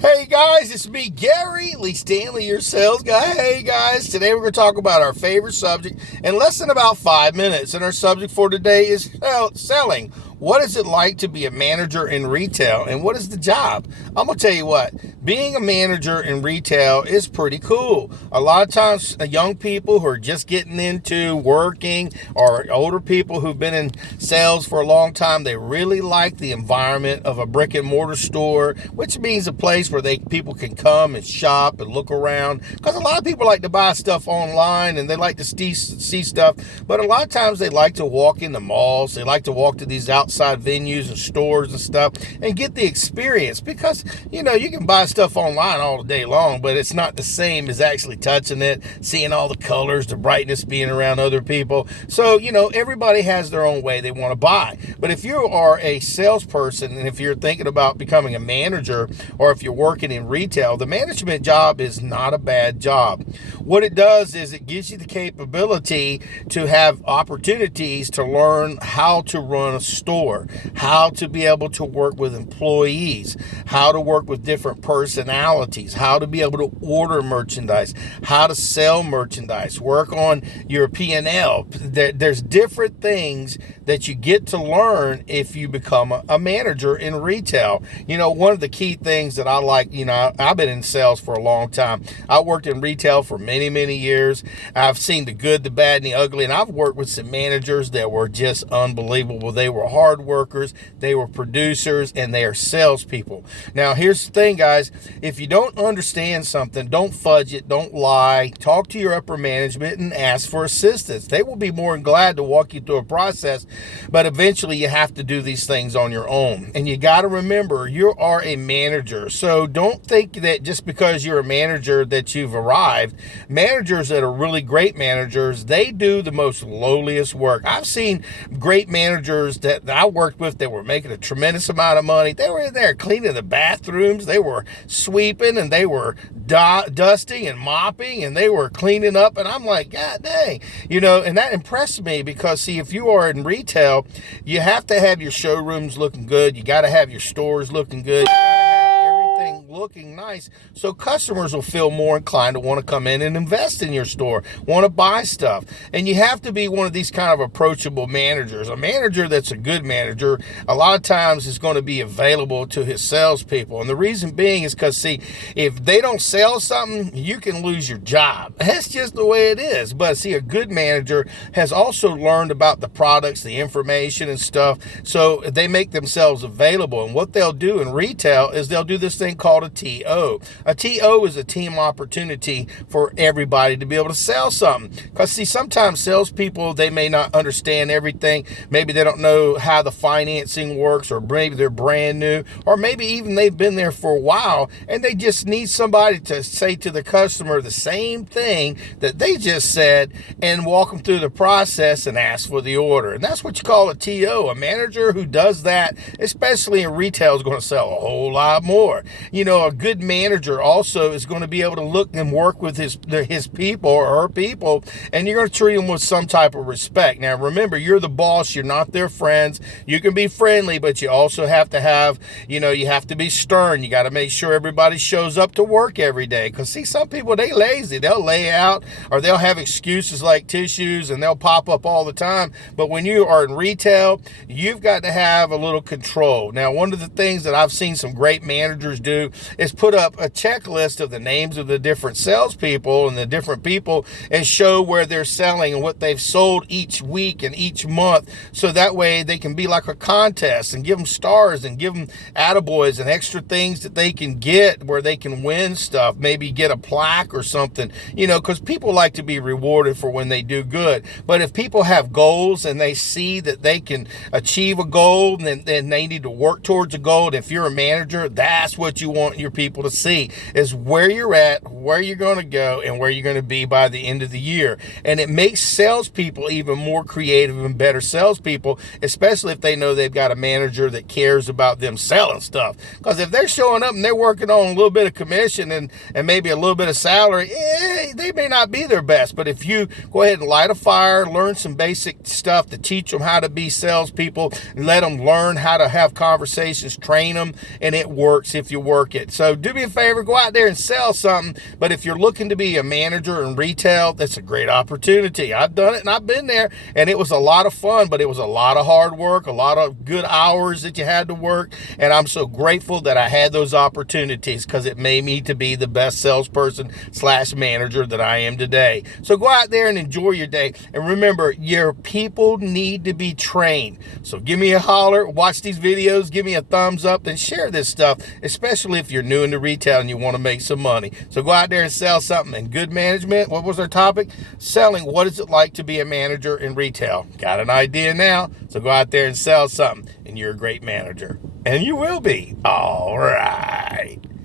Hey guys, it's me, Gary Lee Stanley, your sales guy. Hey guys, today we're going to talk about our favorite subject in less than about 5 minutes. And our subject for today is selling. What is it like to be a manager in retail, and what is the job? I'm going to tell you what, being a manager in retail is pretty cool. A lot of times, young people who are just getting into working or older people who've been in sales for a long time, they really like the environment of a brick and mortar store, which means a place where people can come and shop and look around. Because a lot of people like to buy stuff online and they like to see stuff, but a lot of times they like to walk in the malls. They like to walk to these outside venues and stores and stuff and get the experience, because you can buy stuff online all day long, but it's not the same as actually touching it, seeing all the colors, the brightness, being around other people. So everybody has their own way they want to buy. But if you are a salesperson, and if you're thinking about becoming a manager, or if you're working in retail, the management job is not a bad job. What it does is it gives you the capability to have opportunities to learn how to run a store, how to be able to work with employees, how to work with different personalities, how to be able to order merchandise, how to sell merchandise, work on your P&L. There's different things that you get to learn if you become a manager in retail. One of the key things that I like, I've been in sales for a long time. I worked in retail for many, many years. I've seen the good, the bad, and the ugly, and I've worked with some managers that were just unbelievable. They were hard workers, they were producers, and they are salespeople. Now, here's the thing, guys. If you don't understand something, don't fudge it, don't lie. Talk to your upper management and ask for assistance. They will be more than glad to walk you through a process, but eventually you have to do these things on your own. And you got to remember, you are a manager. So don't think that just because you're a manager that you've arrived. Managers that are really great managers, they do the most lowliest work. I've seen great managers that I worked with that were making a tremendous amount of money. They were in there cleaning the bathrooms, they were sweeping, and they were dusting and mopping, and they were cleaning up, and I'm like, God dang, and that impressed me, because see, if you are in retail, you have to have your showrooms looking good, you got to have your stores looking good, looking nice, so customers will feel more inclined to want to come in and invest in your store, want to buy stuff. And you have to be one of these kind of approachable managers. A manager that's a good manager a lot of times is going to be available to his salespeople, and the reason being is because, see, if they don't sell something, you can lose your job. That's just the way it is. But see, a good manager has also learned about the products, the information and stuff, so they make themselves available. And what they'll do in retail is they'll do this thing called a TO. A TO is a team opportunity for everybody to be able to sell something. Because see, sometimes salespeople, they may not understand everything. Maybe they don't know how the financing works, or maybe they're brand new, or maybe even they've been there for a while, and they just need somebody to say to the customer the same thing that they just said, and walk them through the process and ask for the order. And that's what you call a TO. A manager who does that, especially in retail, is going to sell a whole lot more. A good manager also is going to be able to look and work with his people or her people, and you're going to treat them with some type of respect. Now, remember, you're the boss. You're not their friends. You can be friendly, but you also have to have, you have to be stern. You got to make sure everybody shows up to work every day. Because, see, some people, they lazy. They'll lay out, or they'll have excuses like tissues, and they'll pop up all the time. But when you are in retail, you've got to have a little control. Now, one of the things that I've seen some great managers do is put up a checklist of the names of the different salespeople and the different people, and show where they're selling and what they've sold each week and each month. So that way they can be like a contest and give them stars and give them attaboys and extra things that they can get where they can win stuff, maybe get a plaque or something, because people like to be rewarded for when they do good. But if people have goals and they see that they can achieve a goal, then they need to work towards a goal. And if you're a manager, that's what you want your people to see, is where you're at, where you're going to go, and where you're going to be by the end of the year. And it makes salespeople even more creative and better salespeople, especially if they know they've got a manager that cares about them selling stuff. Because if they're showing up and they're working on a little bit of commission and maybe a little bit of salary, they may not be their best. But if you go ahead and light a fire, learn some basic stuff to teach them how to be salespeople, and let them learn how to have conversations, train them, and it works if you work it. So do me me a favor, go out there and sell something. But if you're looking to be a manager in retail, that's a great opportunity. I've done it and I've been there, and it was a lot of fun, but it was a lot of hard work, a lot of good hours that you had to work. And I'm so grateful that I had those opportunities, because it made me to be the best salesperson / manager that I am today. So go out there and enjoy your day. And remember, your people need to be trained. So give me a holler, watch these videos, give me a thumbs up, and share this stuff, especially if you're new into retail and you want to make some money. So go out there and sell something. And good management, what was our topic? Selling. What is it like to be a manager in retail? Got an idea now? So go out there and sell something, and you're a great manager. And you will be. All right.